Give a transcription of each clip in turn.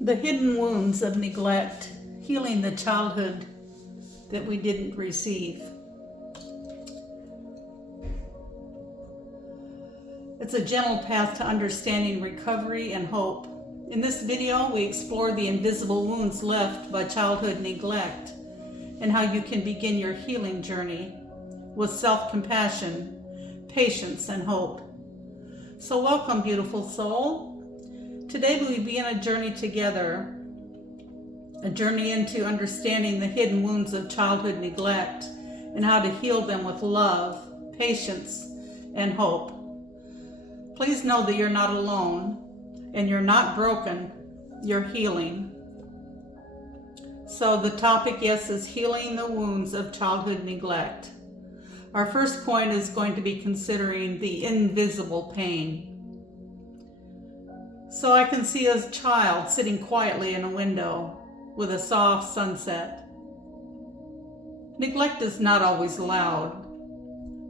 The hidden wounds of neglect, healing the childhood that we didn't receive. It's a gentle path to understanding recovery and hope. In this video, we explore the invisible wounds left by childhood neglect and how you can begin your healing journey with self-compassion, patience, and hope. So welcome, beautiful soul. Today we begin a journey together, a journey into understanding the hidden wounds of childhood neglect and how to heal them with love, patience, and hope. Please know that you're not alone and you're not broken, you're healing. So the topic, yes, is healing the wounds of childhood neglect. Our first point is going to be considering the invisible pain. So I can see a child sitting quietly in a window with a soft sunset. Neglect is not always loud.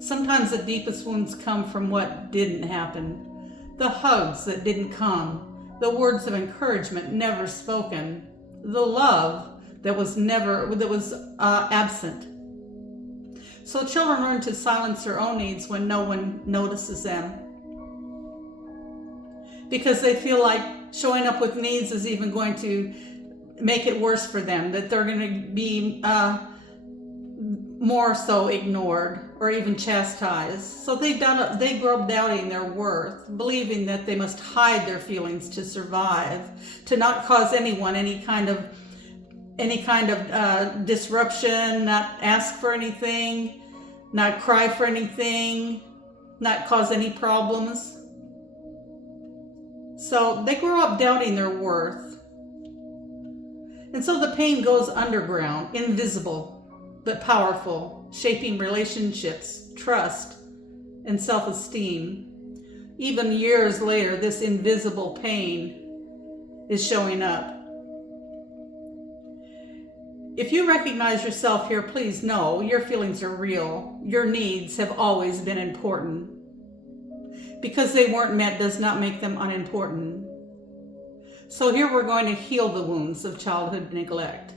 Sometimes the deepest wounds come from what didn't happen, the hugs that didn't come, the words of encouragement never spoken, the love that was absent. So children learn to silence their own needs when no one notices them, because they feel like showing up with needs is even going to make it worse for them, that they're going to be more so ignored or even chastised. So they grow up doubting their worth, believing that they must hide their feelings to survive, to not cause anyone any kind of disruption, not ask for anything, not cry for anything, not cause any problems. So they grow up doubting their worth. And so the pain goes underground, invisible, but powerful, shaping relationships, trust, and self-esteem. Even years later, this invisible pain is showing up. If you recognize yourself here, please know your feelings are real. Your needs have always been important. Because they weren't met does not make them unimportant. So here we're going to heal the wounds of childhood neglect.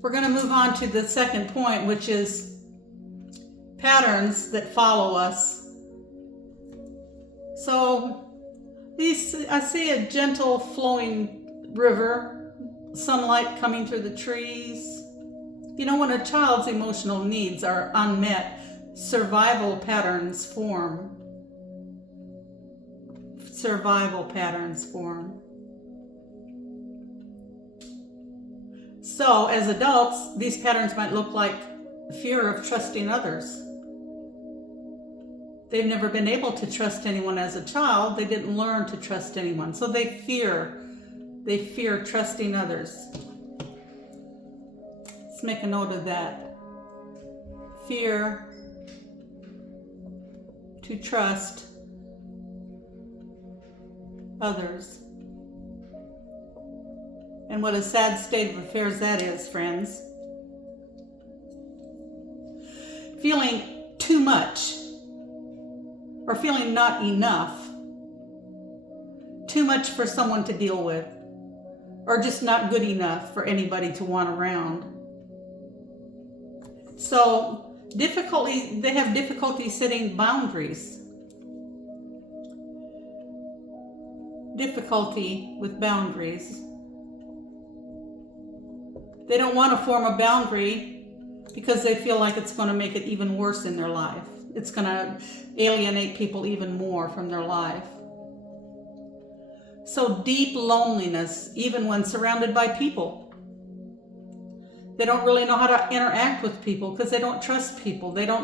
We're going to move on to the second point, which is patterns that follow us. So I see a gentle flowing river, sunlight coming through the trees. You know, when a child's emotional needs are unmet, survival patterns form. So as adults, these patterns might look like fear of trusting others. They've never been able to trust anyone as a child. They didn't learn to trust anyone. So they fear trusting others. Let's make a note of that. Fear to trust others. And what a sad state of affairs that is, friends. Feeling too much or feeling not enough. Too much for someone to deal with, or just not good enough for anybody to want around. So they have difficulty setting boundaries. Difficulty with boundaries. They don't want to form a boundary because they feel like it's going to make it even worse in their life. It's going to alienate people even more from their life. So deep loneliness, even when surrounded by people. They don't really know how to interact with people because they don't trust people. They never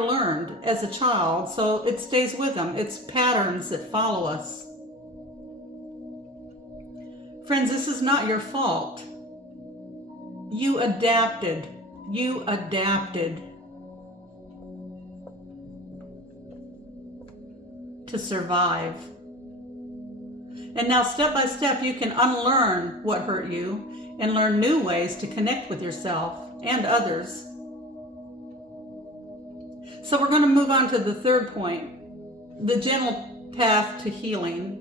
learned as a child, so it stays with them. It's patterns that follow us. Friends, this is not your fault. You adapted. To survive. And now step by step you can unlearn what hurt you and learn new ways to connect with yourself and others. So we're going to move on to the third point, the gentle path to healing.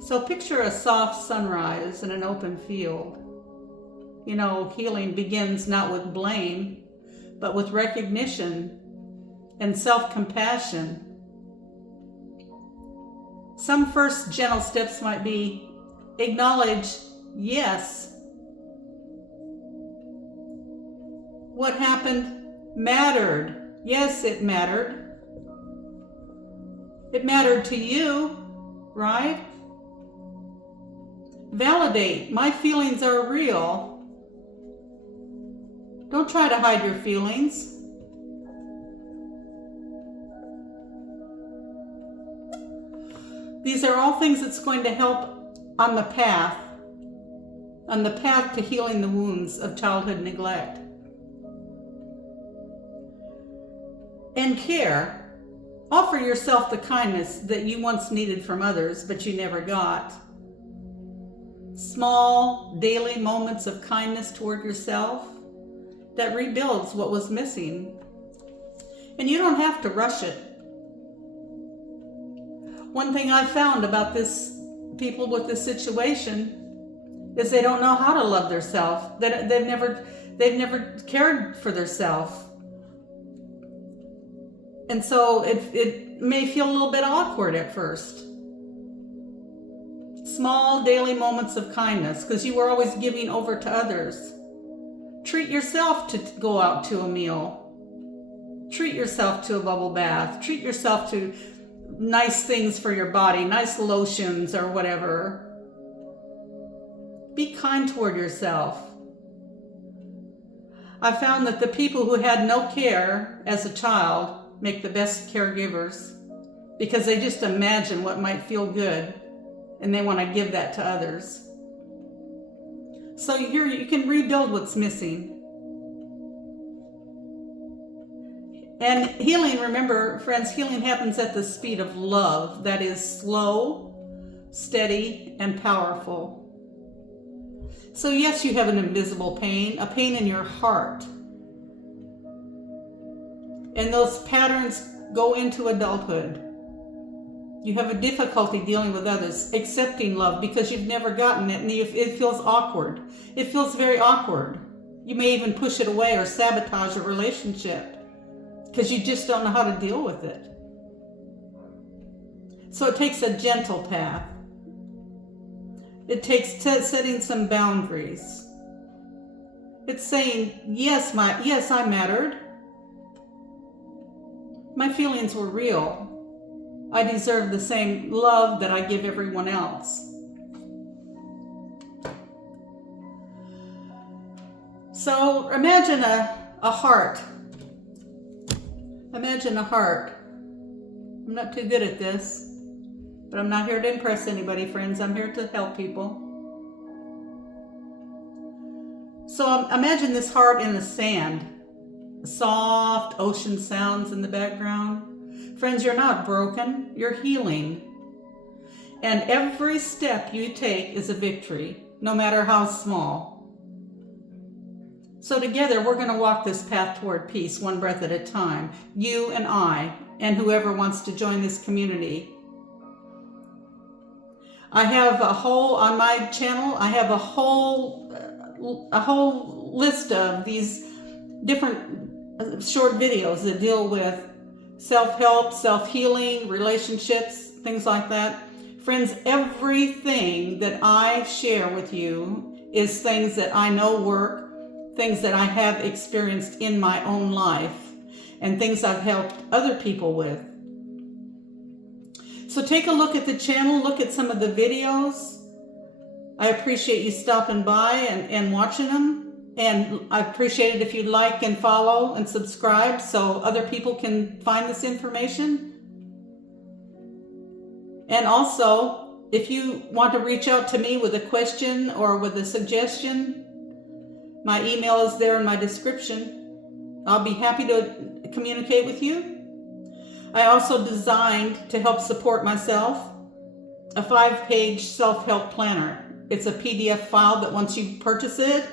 So picture a soft sunrise in an open field. You know, healing begins not with blame, but with recognition and self-compassion. Some first gentle steps might be acknowledge, yes, what happened mattered. Yes, it mattered. It mattered to you, right? Validate, my feelings are real. Don't try to hide your feelings. These are all things that's going to help on the path to healing the wounds of childhood neglect. And care. Offer yourself the kindness that you once needed from others, but you never got. Small, daily moments of kindness toward yourself that rebuilds what was missing. And you don't have to rush it. One thing I've found about people with this situation is they don't know how to love themselves. They've never cared for themselves. And so it may feel a little bit awkward at first. Small daily moments of kindness, because you were always giving over to others. Treat yourself to go out to a meal. Treat yourself to a bubble bath. Treat yourself to nice things for your body, nice lotions or whatever. Be kind toward yourself. I found that the people who had no care as a child make the best caregivers because they just imagine what might feel good and they want to give that to others. So you can rebuild what's missing. And healing, remember, friends, healing happens at the speed of love that is slow, steady, and powerful. So yes, you have an invisible pain, a pain in your heart. And those patterns go into adulthood. You have a difficulty dealing with others, accepting love because you've never gotten it and it feels awkward. It feels very awkward. You may even push it away or sabotage a relationship because you just don't know how to deal with it. So it takes a gentle path. It takes setting some boundaries. It's saying, yes, I mattered. My feelings were real. I deserve the same love that I give everyone else. So imagine a heart. Imagine a heart. I'm not too good at this, but I'm not here to impress anybody, friends. I'm here to help people. So imagine this heart in the sand. Soft ocean sounds in the background. Friends, you're not broken, you're healing. And every step you take is a victory, no matter how small. So together, we're going to walk this path toward peace, one breath at a time. You and I, and whoever wants to join this community. I have on my channel, I have a whole list of these different short videos that deal with self-help, self-healing, relationships, things like that. Friends, everything that I share with you is things that I know work, things that I have experienced in my own life, and things I've helped other people with. So take a look at the channel, look at some of the videos. I appreciate you stopping by and watching them. And I appreciate it if you'd like and follow and subscribe so other people can find this information. And also, if you want to reach out to me with a question or with a suggestion, my email is there in my description. I'll be happy to communicate with you. I also designed to help support myself a 5-page self-help planner. It's a PDF file that once you purchase it,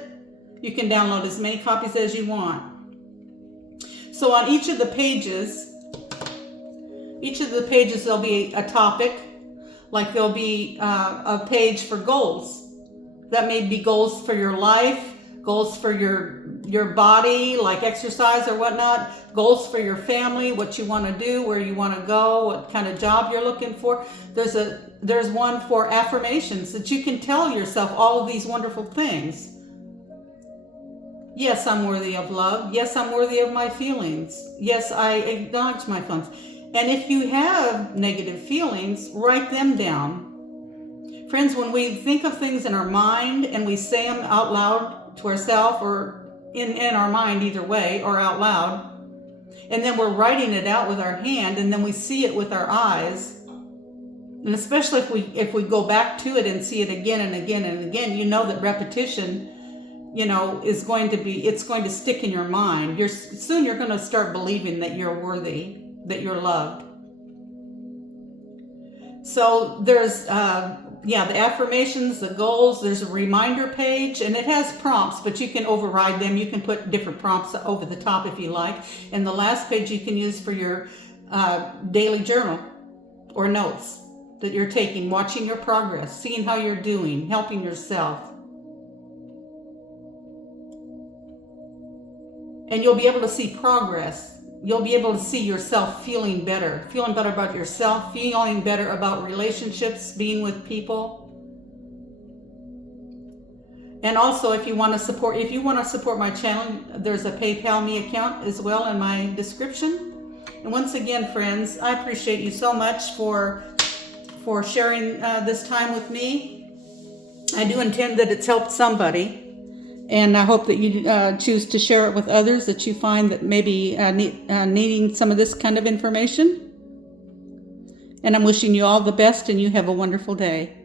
you can download as many copies as you want. So on each of the pages there'll be a topic Like there'll be a page for goals. That may be goals for your life, goals for your body, like exercise or whatnot, goals for your family, what you want to do, where you want to go, what kind of job you're looking for. There's one for affirmations that you can tell yourself all of these wonderful things. Yes, I'm worthy of love. Yes, I'm worthy of my feelings. Yes, I acknowledge my feelings. And if you have negative feelings, write them down. Friends, when we think of things in our mind and we say them out loud to ourselves, or in our mind either way, or out loud, and then we're writing it out with our hand, and then we see it with our eyes, and especially if we go back to it and see it again and again and again, you know that repetition, is going to stick in your mind. Soon you're going to start believing that you're worthy, that you're loved. So there's the affirmations, the goals. There's a reminder page, and it has prompts, but you can override them. You can put different prompts over the top if you like. And the last page you can use for your daily journal or notes that you're taking, watching your progress, seeing how you're doing, helping yourself. And you'll be able to see progress. You'll be able to see yourself feeling better about yourself, feeling better about relationships, being with people. And also, if you want to support my channel, there's a PayPal me account as well in my description. And once again, friends, I appreciate you so much for sharing this time with me. I do intend that it's helped somebody. And I hope that you choose to share it with others that you find that maybe needing some of this kind of information. And I'm wishing you all the best, and you have a wonderful day.